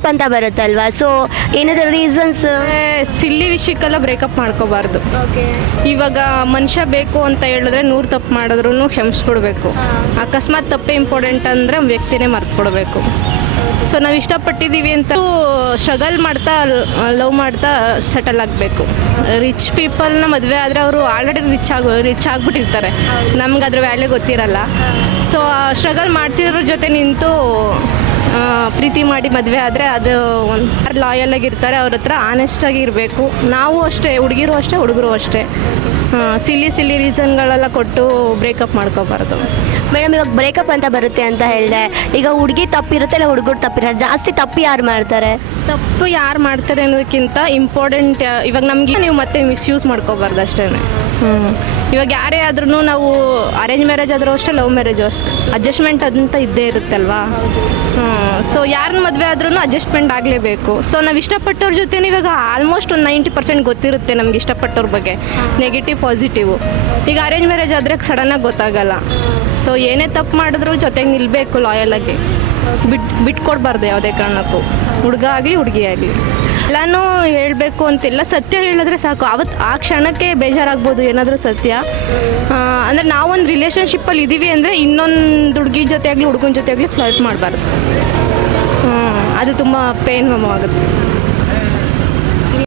ಅಂತ ಬರುತ್ತಲ್ವಾ, ಸೊ ಏನಾದರೂ ರೀಸನ್ಸ್? ಸಿಲ್ಲಿ ವಿಷಯಕ್ಕೆಲ್ಲ ಬ್ರೇಕಪ್ ಮಾಡ್ಕೋಬಾರ್ದು. ಇವಾಗ ಮನುಷ್ಯ ಬೇಕು ಅಂತ ಹೇಳಿದ್ರೆ 100 ತಪ್ಪು ಮಾಡಿದ್ರು ಕ್ಷಮಿಸ್ಬಿಡ್ಬೇಕು. ಅಕಸ್ಮಾತ್ ತಪ್ಪೇ ಇಂಪಾರ್ಟೆಂಟ್ ಅಂದರೆ ವ್ಯಕ್ತಿನೇ ಮರ್ತ್ಬಿಡ್ಬೇಕು. ಸೊ ನಾವು ಇಷ್ಟಪಟ್ಟಿದ್ದೀವಿ ಅಂತ ಸ್ಟ್ರಗಲ್ ಮಾಡ್ತಾ ಲವ್ ಮಾಡ್ತಾ ಸೆಟಲ್ ಆಗಬೇಕು. ರಿಚ್ ಪೀಪಲ್ನ ಮದುವೆ ಆದರೆ ಅವರು ಆಲ್ರೆಡಿ ರಿಚ್ ಆಗಿಬಿಟ್ಟಿರ್ತಾರೆ, ನಮ್ಗೆ ಅದ್ರ ವ್ಯಾಲ್ಯೂ ಗೊತ್ತಿರಲ್ಲ. ಸೊ ಸ್ಟ್ರಗಲ್ ಮಾಡ್ತಿರೋ ಜೊತೆ ನಿಂತು ಪ್ರೀತಿ ಮಾಡಿ ಮದುವೆ ಆದರೆ ಅದು ಒಂದು ಲಾಯಲ್ ಆಗಿರ್ತಾರೆ, ಅವ್ರ ಹತ್ರ ಆನೆಸ್ಟಾಗಿ ಇರಬೇಕು. ನಾವು ಅಷ್ಟೇ, ಹುಡುಗಿರು ಅಷ್ಟೇ, ಹುಡುಗರು ಅಷ್ಟೇ. ಸಿಲ್ಲಿ ರೀಸನ್ಗಳೆಲ್ಲ ಕೊಟ್ಟು ಬ್ರೇಕಪ್ ಮಾಡ್ಕೋಬಾರ್ದು. ಮೇಡಮ್, ಇವಾಗ ಬ್ರೇಕಪ್ ಅಂತ ಬರುತ್ತೆ ಅಂತ ಹೇಳಿದೆ. ಈಗ ಹುಡುಗಿ ತಪ್ಪಿರುತ್ತೆ ಇಲ್ಲ ಹುಡುಗರು ತಪ್ಪಿರುತ್ತೆ, ಜಾಸ್ತಿ ತಪ್ಪು ಯಾರು ಮಾಡ್ತಾರೆ? ತಪ್ಪು ಯಾರು ಮಾಡ್ತಾರೆ ಅನ್ನೋದಕ್ಕಿಂತ ಇಂಪಾರ್ಟೆಂಟ್ ಇವಾಗ ನಮಗೆ ನೀವು ಮತ್ತೆ ಮಿಸ್ಯೂಸ್ ಮಾಡ್ಕೋಬಾರ್ದು ಅಷ್ಟೇ. ಇವಾಗ ಯಾರೇ ಆದ್ರೂ ನಾವು ಅರೇಂಜ್ ಮ್ಯಾರೇಜ್ ಆದರೂ ಅಷ್ಟೇ, ಲವ್ ಮ್ಯಾರೇಜು ಅಷ್ಟೇ, ಅಡ್ಜಸ್ಟ್ಮೆಂಟ್ ಅಂತ ಇದ್ದೇ ಇರುತ್ತಲ್ವಾ. ಸೊ ಯಾರನ್ನ ಮದುವೆ ಆದ್ರೂ ಅಡ್ಜಸ್ಟ್ಮೆಂಟ್ ಆಗಲೇಬೇಕು. ಸೊ ನಾವು ಇಷ್ಟಪಟ್ಟವ್ರ ಜೊತೆ ಇವಾಗ ಆಲ್ಮೋಸ್ಟ್ ಒಂದು 90% ಗೊತ್ತಿರುತ್ತೆ ನಮ್ಗೆ ಇಷ್ಟಪಟ್ಟವ್ರ ಬಗ್ಗೆ, ನೆಗೆಟಿವ್ ಪಾಸಿಟಿವು. ಈಗ ಅರೇಂಜ್ ಮ್ಯಾರೇಜ್ ಆದರೆ ಸಡನ್ನಾಗಿ ಗೊತ್ತಾಗಲ್ಲ. ಸೊ ಏನೇ ತಪ್ಪು ಮಾಡಿದ್ರು ಜೊತೆಗೆ ನಿಲ್ಲಬೇಕು ಲಾಯಲಾಗಿ, ಬಿಟ್ಕೊಡ್ಬಾರ್ದು ಯಾವುದೇ ಕಾರಣಕ್ಕೂ, ಹುಡುಗ ಆಗಲಿ ಹುಡುಗಿ ಆಗಲಿ. ಎಲ್ಲನೂ ಹೇಳಬೇಕು ಅಂತಿಲ್ಲ, ಸತ್ಯ ಹೇಳಿದ್ರೆ ಸಾಕು. ಆ ಕ್ಷಣಕ್ಕೆ ಬೇಜಾರಾಗ್ಬೋದು ಏನಾದರೂ ಸತ್ಯ. ಅಂದರೆ ನಾವೊಂದು ರಿಲೇಷನ್ಶಿಪ್ಪಲ್ಲಿ ಇದ್ದೀವಿ ಅಂದರೆ ಇನ್ನೊಂದು ಹುಡುಗಿ ಜೊತೆ ಆಗಲಿ ಹುಡುಗನ ಜೊತೆ ಆಗಲಿ ಫ್ಲರ್ಟ್ ಮಾಡಬಾರ್ದು. ಅದು ತುಂಬ ಪೇನ್ ಆಗುತ್ತೆ.